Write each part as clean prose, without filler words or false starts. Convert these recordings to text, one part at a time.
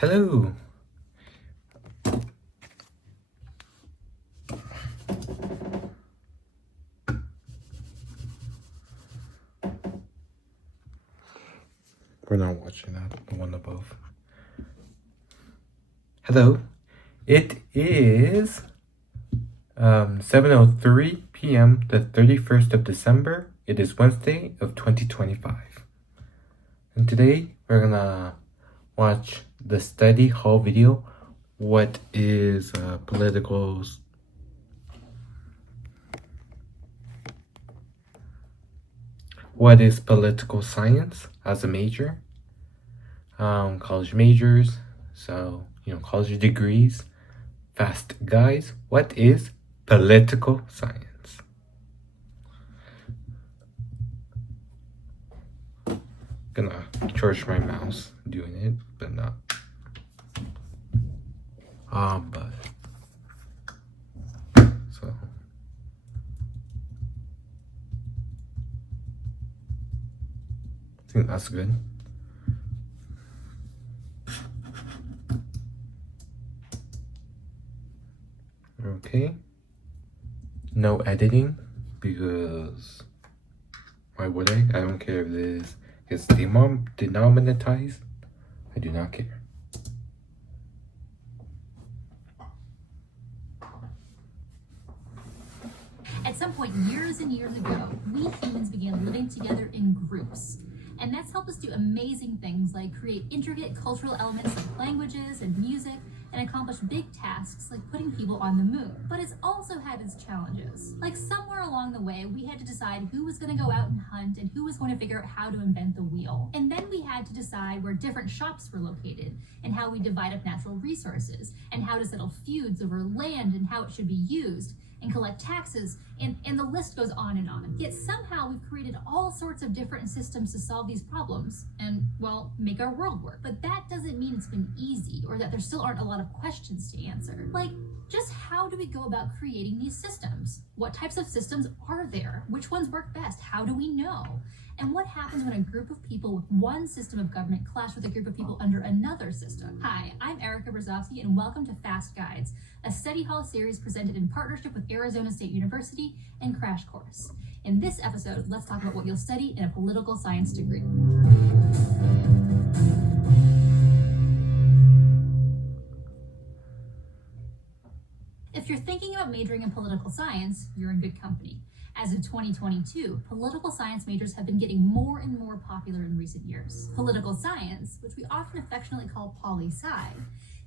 Hello. We're not watching that, the one above. Hello. It is 7:03 p.m. the 31st of December. It is Wednesday of 2025. And today we're gonna watch the study hall video. What is political science as a major? College majors, so college degrees. Fast guys, what is political science? Gonna charge my mouse doing it, but not. So I think that's good. Okay. No editing, because why would I? I don't care if this is denominatized. I do not care. At some point, years and years ago, we humans began living together in groups. And that's helped us do amazing things like create intricate cultural elements like languages and music, and accomplish big tasks like putting people on the moon. But it's also had its challenges. Like somewhere along the way, we had to decide who was going to go out and hunt and who was going to figure out how to invent the wheel. And then we had to decide where different shops were located, and how we divide up natural resources, and how to settle feuds over land and how it should be used, and collect taxes, and the list goes on and on. Yet somehow we've created all sorts of different systems to solve these problems and, well, make our world work. But that doesn't mean it's been easy or that there still aren't a lot of questions to answer. Like, just how do we go about creating these systems? What types of systems are there? Which ones work best? How do we know? And what happens when a group of people with one system of government clash with a group of people under another system? Hi, I'm Erica Brzozowski, and welcome to Fast Guides, a study hall series presented in partnership with Arizona State University and Crash Course. In this episode, let's talk about what you'll study in a political science degree. If you're thinking about majoring in political science, you're in good company. As of 2022, political science majors have been getting more and more popular in recent years. Political science, which we often affectionately call poli-sci,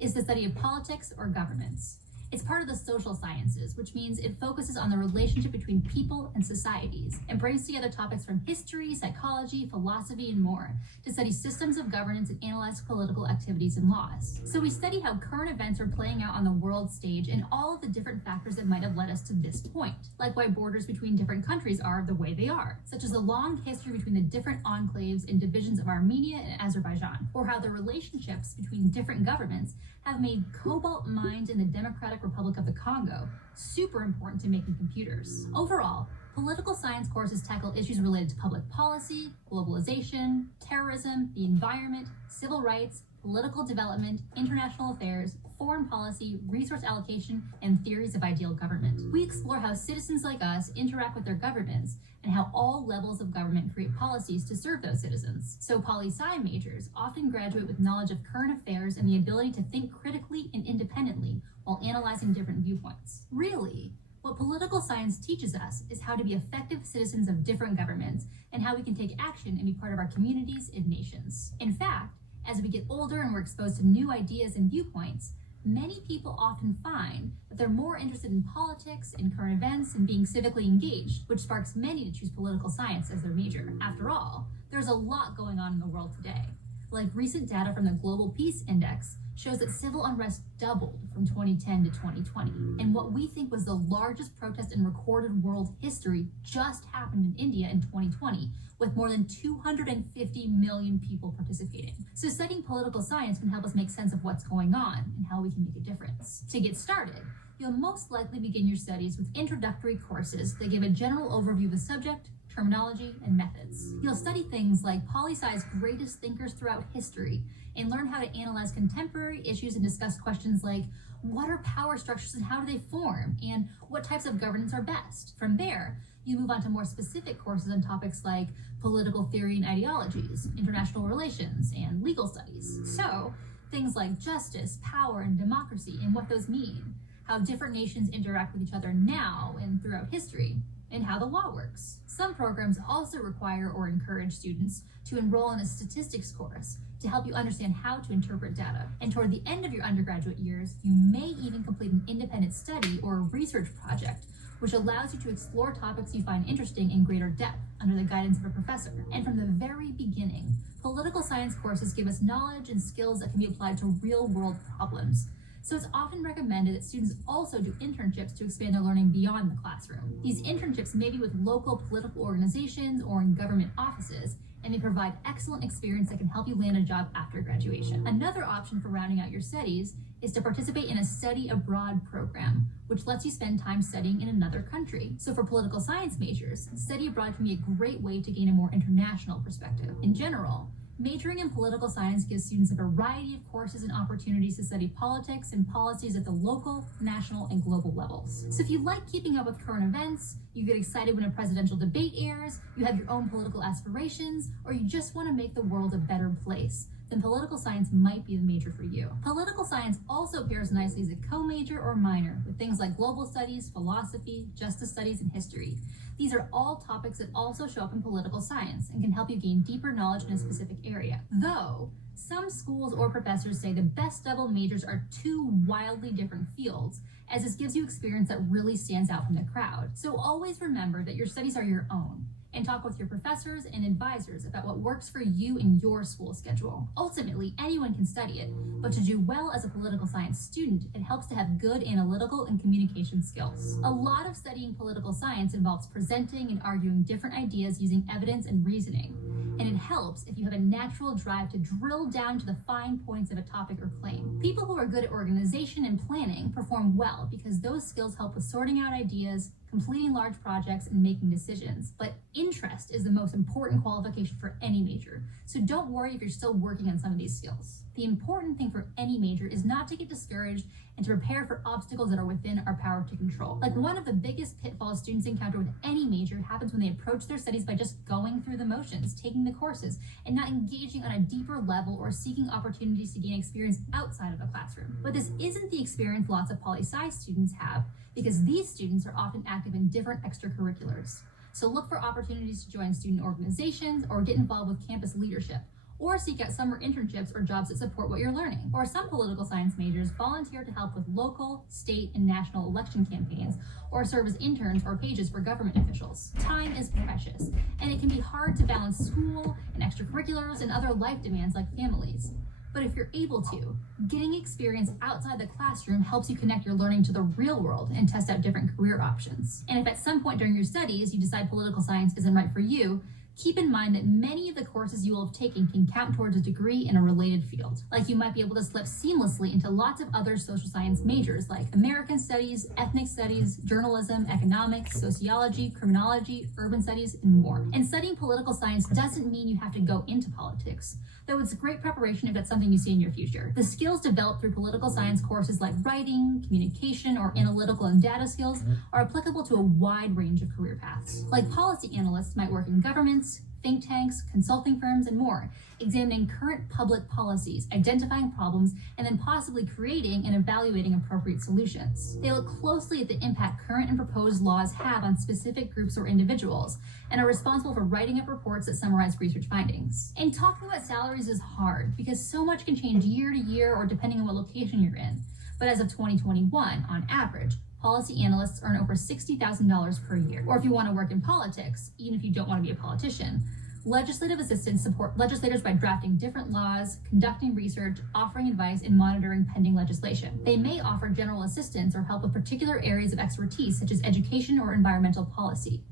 is the study of politics or governments. It's part of the social sciences, which means it focuses on the relationship between people and societies and brings together topics from history, psychology, philosophy, and more to study systems of governance and analyze political activities and laws. So we study how current events are playing out on the world stage and all of the different factors that might have led us to this point, like why borders between different countries are the way they are, such as the long history between the different enclaves and divisions of Armenia and Azerbaijan, or how the relationships between different governments have made cobalt mined in the Democratic Republic of the Congo super important to making computers. Overall, political science courses tackle issues related to public policy, globalization, terrorism, the environment, civil rights, political development, international affairs, foreign policy, resource allocation, and theories of ideal government. We explore how citizens like us interact with their governments and how all levels of government create policies to serve those citizens. So poli-sci majors often graduate with knowledge of current affairs and the ability to think critically and independently while analyzing different viewpoints. Really, what political science teaches us is how to be effective citizens of different governments and how we can take action and be part of our communities and nations. In fact, as we get older and we're exposed to new ideas and viewpoints, many people often find that they're more interested in politics, in current events, and being civically engaged, which sparks many to choose political science as their major. After all, there's a lot going on in the world today. Like recent data from the Global Peace Index shows that civil unrest doubled from 2010 to 2020. And what we think was the largest protest in recorded world history just happened in India in 2020, with more than 250 million people participating. So studying political science can help us make sense of what's going on and how we can make a difference. To get started, you'll most likely begin your studies with introductory courses that give a general overview of the subject, terminology, and methods. You'll study things like poli-sci's greatest thinkers throughout history and learn how to analyze contemporary issues and discuss questions like what are power structures and how do they form, and what types of governance are best. From there, you move on to more specific courses on topics like political theory and ideologies, international relations, and legal studies. So, things like justice, power, and democracy and what those mean, how different nations interact with each other now and throughout history, and how the law works. Some programs also require or encourage students to enroll in a statistics course to help you understand how to interpret data. And toward the end of your undergraduate years, you may even complete an independent study or research project, which allows you to explore topics you find interesting in greater depth under the guidance of a professor. And from the very beginning, political science courses give us knowledge and skills that can be applied to real-world problems. So it's often recommended that students also do internships to expand their learning beyond the classroom. These internships may be with local political organizations or in government offices, and they provide excellent experience that can help you land a job after graduation. Another option for rounding out your studies is to participate in a study abroad program, which lets you spend time studying in another country. So for political science majors, study abroad can be a great way to gain a more international perspective. In general, majoring in political science gives students a variety of courses and opportunities to study politics and policies at the local, national, and global levels. So if you like keeping up with current events, you get excited when a presidential debate airs, you have your own political aspirations, or you just want to make the world a better place, then political science might be the major for you. Political science also pairs nicely as a co-major or minor with things like global studies, philosophy, justice studies, and history. These are all topics that also show up in political science and can help you gain deeper knowledge in a specific area. Though, some schools or professors say the best double majors are two wildly different fields, as this gives you experience that really stands out from the crowd. So always remember that your studies are your own, and talk with your professors and advisors about what works for you and your school schedule. Ultimately, anyone can study it, but to do well as a political science student, it helps to have good analytical and communication skills. A lot of studying political science involves presenting and arguing different ideas using evidence and reasoning, and it helps if you have a natural drive to drill down to the fine points of a topic or claim. People who are good at organization and planning perform well because those skills help with sorting out ideas, completing large projects, and making decisions. But interest is the most important qualification for any major, so don't worry if you're still working on some of these skills. The important thing for any major is not to get discouraged and to prepare for obstacles that are within our power to control. Like, one of the biggest pitfalls students encounter with any major happens when they approach their studies by just going through the motions, taking the courses, and not engaging on a deeper level or seeking opportunities to gain experience outside of the classroom. But this isn't the experience lots of poli-sci students have, because these students are often active in different extracurriculars. So look for opportunities to join student organizations or get involved with campus leadership, or seek out summer internships or jobs that support what you're learning. Or some political science majors volunteer to help with local, state, and national election campaigns, or serve as interns or pages for government officials. Time is precious, and it can be hard to balance school and extracurriculars and other life demands like families. But if you're able to, getting experience outside the classroom helps you connect your learning to the real world and test out different career options. And if at some point during your studies you decide political science isn't right for you, keep in mind that many of the courses you will have taken can count towards a degree in a related field. Like, you might be able to slip seamlessly into lots of other social science majors like American studies, ethnic studies, journalism, economics, sociology, criminology, urban studies, and more. And studying political science doesn't mean you have to go into politics, though it's a great preparation if that's something you see in your future. The skills developed through political science courses like writing, communication, or analytical and data skills are applicable to a wide range of career paths. Like, policy analysts might work in governments, think tanks, consulting firms, and more, examining current public policies, identifying problems, and then possibly creating and evaluating appropriate solutions. They look closely at the impact current and proposed laws have on specific groups or individuals, and are responsible for writing up reports that summarize research findings. And talking about salaries is hard, because so much can change year to year or depending on what location you're in. But as of 2021, on average, policy analysts earn over $60,000 per year. Or if you want to work in politics, even if you don't want to be a politician, legislative assistants support legislators by drafting different laws, conducting research, offering advice, and monitoring pending legislation. They may offer general assistance or help with particular areas of expertise, such as education or environmental policy.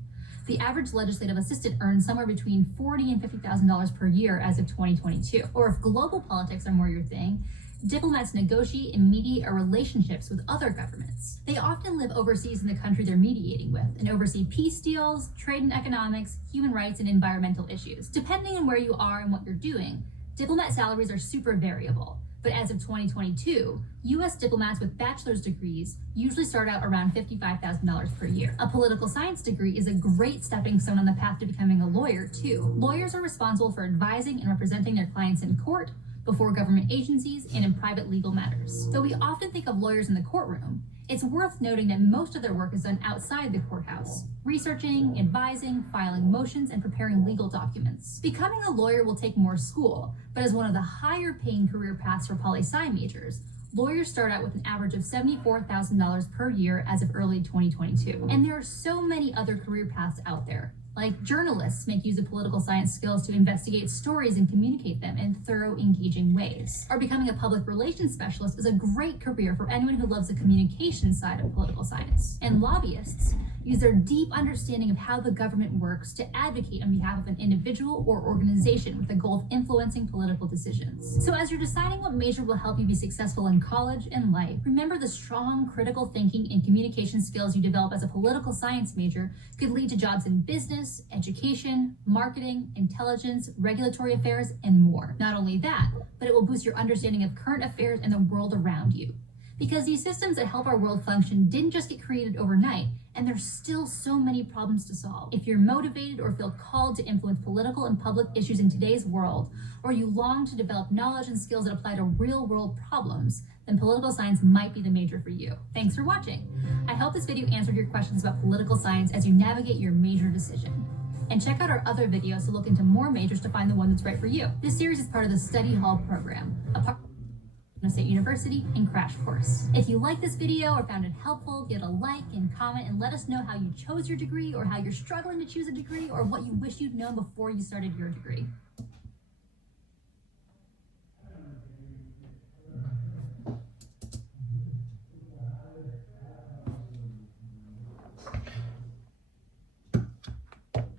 The average legislative assistant earns somewhere between $40,000 and $50,000 per year as of 2022. Or if global politics are more your thing, Diplomats negotiate and mediate our relationships with other governments. They often live overseas in the country they're mediating with and oversee peace deals, trade and economics, human rights, and environmental issues. Depending on where you are and what you're doing, diplomat salaries are super variable. But as of 2022, U.S. diplomats with bachelor's degrees usually start out around $55,000 per year. A political science degree is a great stepping stone on the path to becoming a lawyer, too. Lawyers are responsible for advising and representing their clients in court, before government agencies, and in private legal matters. Though we often think of lawyers in the courtroom, it's worth noting that most of their work is done outside the courthouse, researching, advising, filing motions, and preparing legal documents. Becoming a lawyer will take more school, but as one of the higher paying career paths for poli-sci majors, lawyers start out with an average of $74,000 per year as of early 2022. And there are so many other career paths out there. Like journalists make use of political science skills to investigate stories and communicate them in thorough, engaging ways. Or becoming a public relations specialist is a great career for anyone who loves the communication side of political science. And lobbyists use their deep understanding of how the government works to advocate on behalf of an individual or organization with the goal of influencing political decisions. So as you're deciding what major will help you be successful in college and life, remember the strong critical thinking and communication skills you develop as a political science major could lead to jobs in business, education, marketing, intelligence, regulatory affairs, and more. Not only that, but it will boost your understanding of current affairs and the world around you. Because these systems that help our world function didn't just get created overnight, and there's still so many problems to solve. If you're motivated or feel called to influence political and public issues in today's world, or you long to develop knowledge and skills that apply to real-world problems, then political science might be the major for you. Thanks for watching. I hope this video answered your questions about political science as you navigate your major decision. And check out our other videos to look into more majors to find the one that's right for you. This series is part of the Study Hall program, a part of State University and Crash Course. If you like this video or found it helpful, give it a like and comment and let us know how you chose your degree or how you're struggling to choose a degree or what you wish you'd known before you started your degree.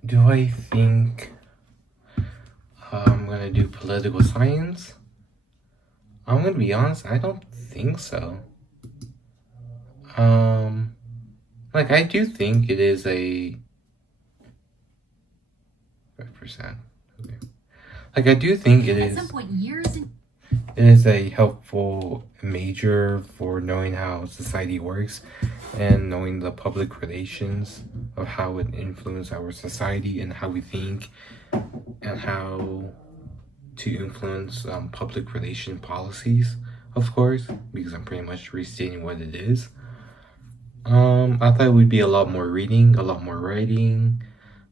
Do I think I'm gonna do political science? I'm gonna be honest, I don't think so. Like I do think it is a 5%. Okay. Like I do think it is. At some point, years and It is a helpful major for knowing how society works and knowing the public relations of how it influences our society and how we think and how to influence public relation policies, of course, because I'm pretty much restating what it is. I thought it would be a lot more reading, a lot more writing,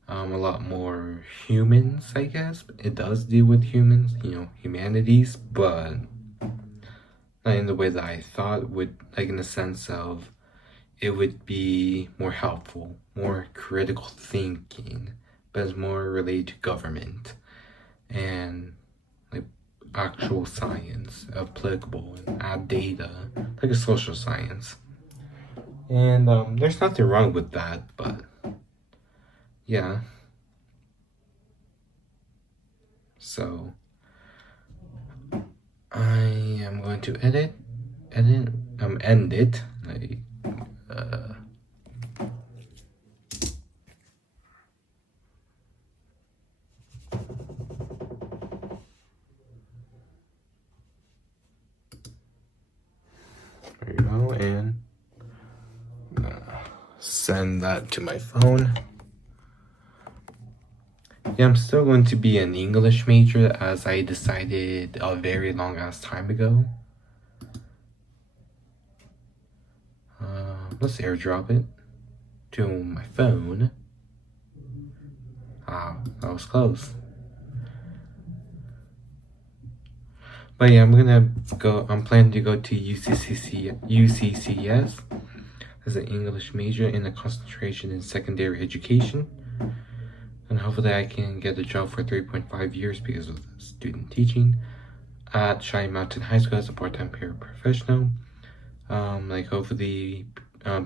a lot more humans, I guess. It does deal with humans, humanities, but not in the way that I thought would, like in the sense of it would be more helpful, more critical thinking, but it's more related to government and like actual science, applicable and add data, like a social science. And there's nothing wrong with that, but yeah. So I am going to end it. Like, there you go, and send that to my phone. Yeah, I'm still going to be an English major as I decided a very long ass time ago. Let's airdrop it to my phone. Ah, that was close. But yeah, I'm planning to go to UCCS as an English major in a concentration in secondary education. And hopefully I can get a job for 3.5 years because of student teaching at Shiny Mountain High School as a part-time paraprofessional. Like hopefully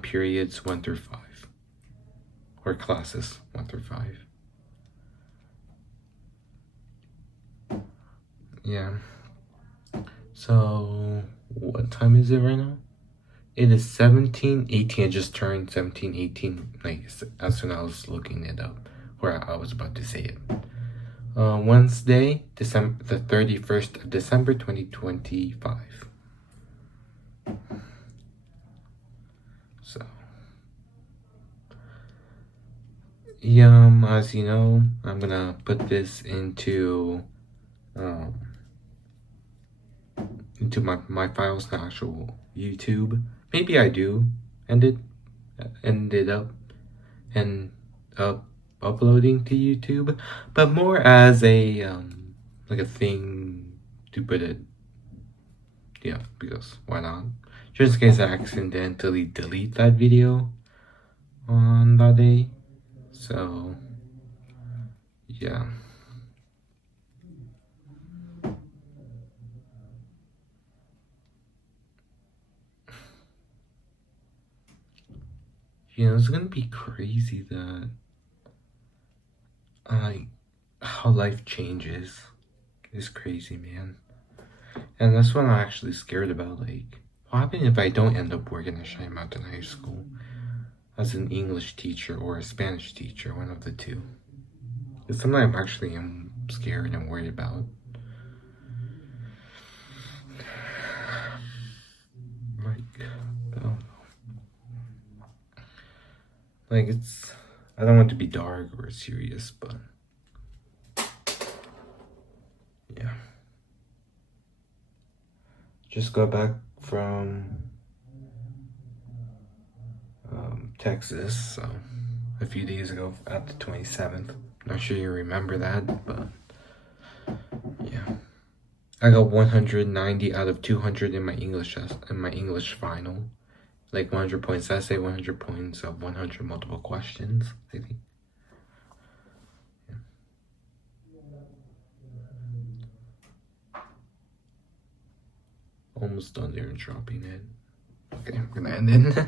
periods 1 through 5. Or classes 1 through 5. Yeah. So what time is it right now? It is 17:18. I just turned 17:18. Like as soon as I was looking it up, where I was about to say it. Wednesday, December the 31st of December 2025. So, as you know, I'm gonna put this into my files, not actual YouTube. Maybe I do ended up uploading to YouTube, but more as a like a thing to put it. Yeah, because why not? Just in case I accidentally delete that video on that day. So yeah. It's gonna be crazy that how life changes. It's crazy, man. And that's what I'm actually scared about. Like, what happens if I don't end up working at Cheyenne Mountain High School as an English teacher or a Spanish teacher, one of the two? It's something I'm actually scared and worried about. Like, I don't know. Like, I don't want to be dark or serious, but yeah. Just got back from Texas, so a few days ago at the 27th. Not sure you remember that, but yeah. I got 190 out of 200 in my English final. Like 100 points essay, 100 points of 100 multiple questions, I think. Yeah. Almost done there and dropping it. Okay, I'm gonna end it.